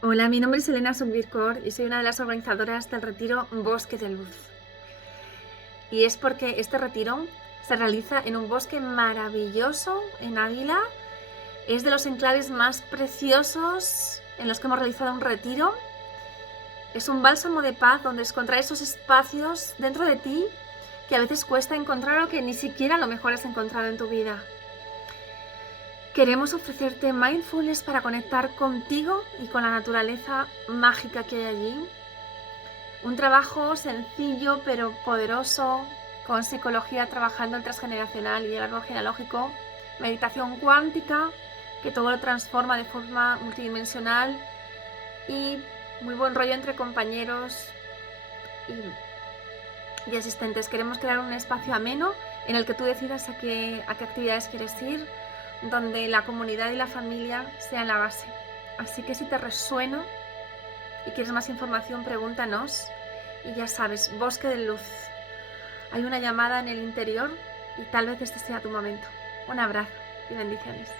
Hola, mi nombre es Elena Sumbircor y soy una de las organizadoras del retiro Bosque de Luz. Y es porque este retiro se realiza en un bosque maravilloso en Ávila. Es de los enclaves más preciosos en los que hemos realizado un retiro. Es un bálsamo de paz donde encontrar esos espacios dentro de ti que a veces cuesta encontrar o que ni siquiera a lo mejor has encontrado en tu vida. Queremos ofrecerte mindfulness para conectar contigo y con la naturaleza mágica que hay allí. Un trabajo sencillo pero poderoso, con psicología trabajando el transgeneracional y el árbol genealógico, meditación cuántica, que todo lo transforma de forma multidimensional, y muy buen rollo entre compañeros y asistentes. Queremos crear un espacio ameno en el que tú decidas a qué actividades quieres ir, donde la comunidad y la familia sean la base. Así que si te resuena y quieres más información, pregúntanos. Y ya sabes, Bosque de Luz. Hay una llamada en el interior y tal vez este sea tu momento. Un abrazo y bendiciones.